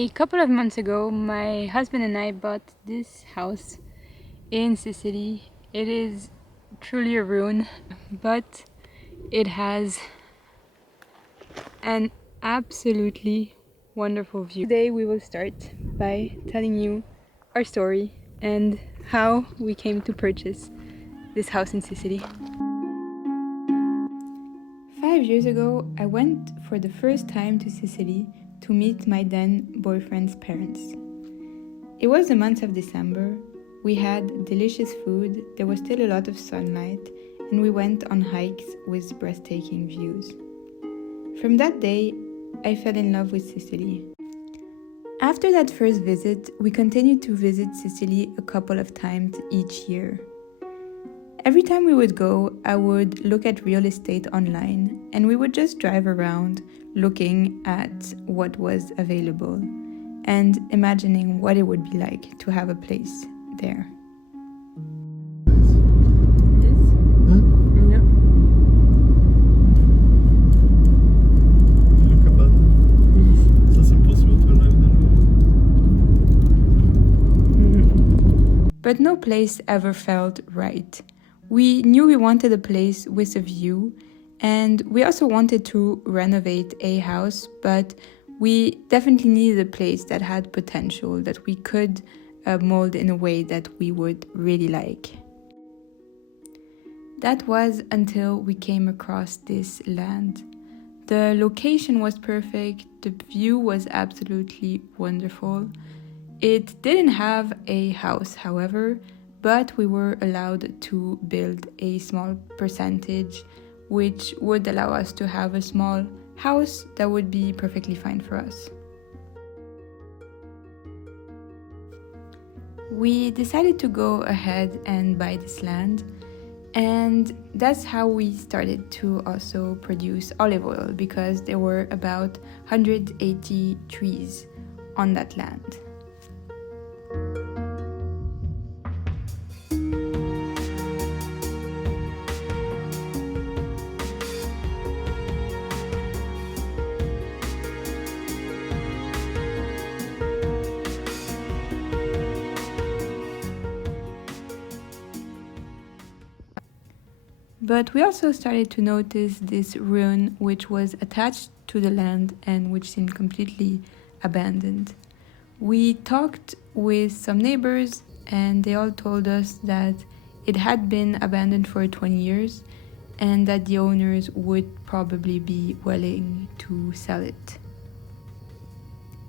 A couple of months ago, my husband and I bought this house in Sicily. It is truly a ruin, but it has an absolutely wonderful view. Today we will start by telling you our story and how we came to purchase this house in Sicily. 5 years ago, I went for the first time to Sicily to meet my then boyfriend's parents. It was the month of December. We had delicious food, there was still a lot of sunlight, and we went on hikes with breathtaking views. From that day, I fell in love with Sicily. After that first visit, we continued to visit Sicily a couple of times each year. Every time we would go, I would look at real estate online, and we would just drive around looking at what was available and imagining what it would be like to have a place there. But no place ever felt right. We knew we wanted a place with a view, and we also wanted to renovate a house, but we definitely needed a place that had potential, that we could mold in a way that we would really like. That was until we came across this land. The location was perfect, the view was absolutely wonderful. It didn't have a house, however, but we were allowed to build a small percentage, which would allow us to have a small house that would be perfectly fine for us. We decided to go ahead and buy this land, and that's how we started to also produce olive oil, because there were about 180 trees on that land. But we also started to notice this ruin which was attached to the land and which seemed completely abandoned. We talked with some neighbors and they all told us that it had been abandoned for 20 years and that the owners would probably be willing to sell it.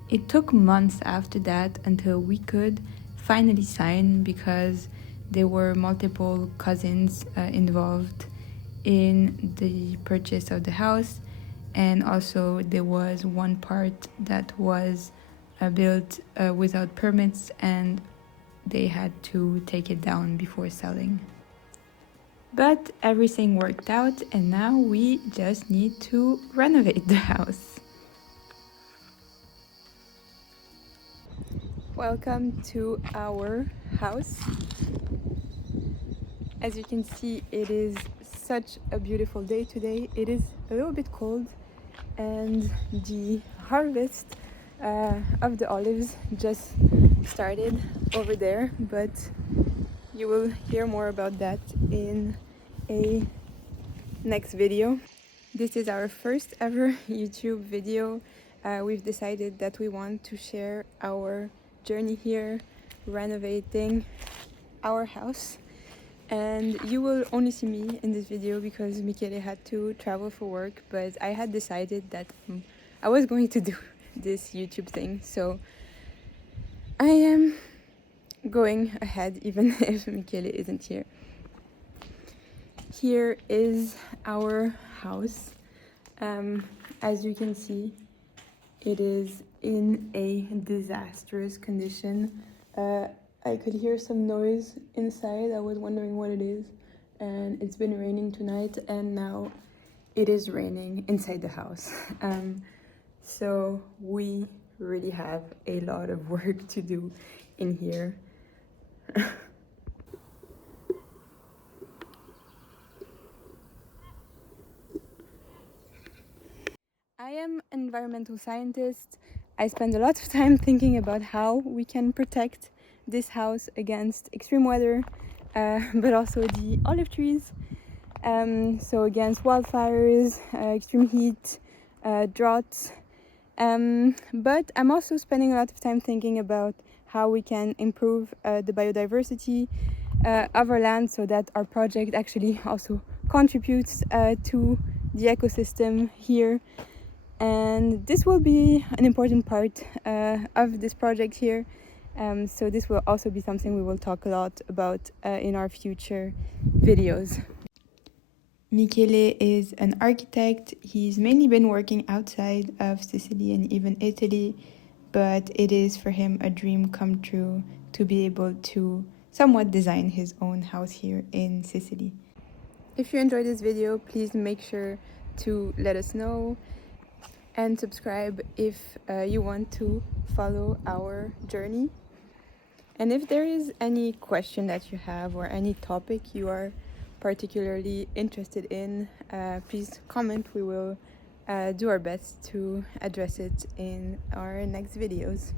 It took months after that until we could finally sign, because there were multiple cousins involved in the purchase of the house, and also there was one part that was built without permits and they had to take it down before selling. But everything worked out and now we just need to renovate the house. Welcome to our house. As you can see, it is such a beautiful day today. It is a little bit cold and the harvest of the olives just started over there, but you will hear more about that in a next video. This is our first ever YouTube video. We've decided that we want to share our journey here renovating our house, and you will only see me in this video because Michele had to travel for work, but I had decided that I was going to do this YouTube thing, so I am going ahead even if Michele isn't here. Here is our house. As you can see, it is in a disastrous condition. I could hear some noise inside. I was wondering what it is, and it's been raining tonight and now it is raining inside the house. So we really have a lot of work to do in here. I am an environmental scientist. I spend a lot of time thinking about how we can protect this house against extreme weather, but also the olive trees. So against wildfires, extreme heat, droughts. But I'm also spending a lot of time thinking about how we can improve the biodiversity of our land so that our project actually also contributes to the ecosystem here. And this will be an important part of this project here. So this will also be something we will talk a lot about in our future videos. Michele is an architect. He's mainly been working outside of Sicily and even Italy, but it is for him a dream come true to be able to somewhat design his own house here in Sicily. If you enjoyed this video, please make sure to let us know and subscribe if you want to follow our journey. And if there is any question that you have or any topic you are particularly interested in, please comment. We will do our best to address it in our next videos.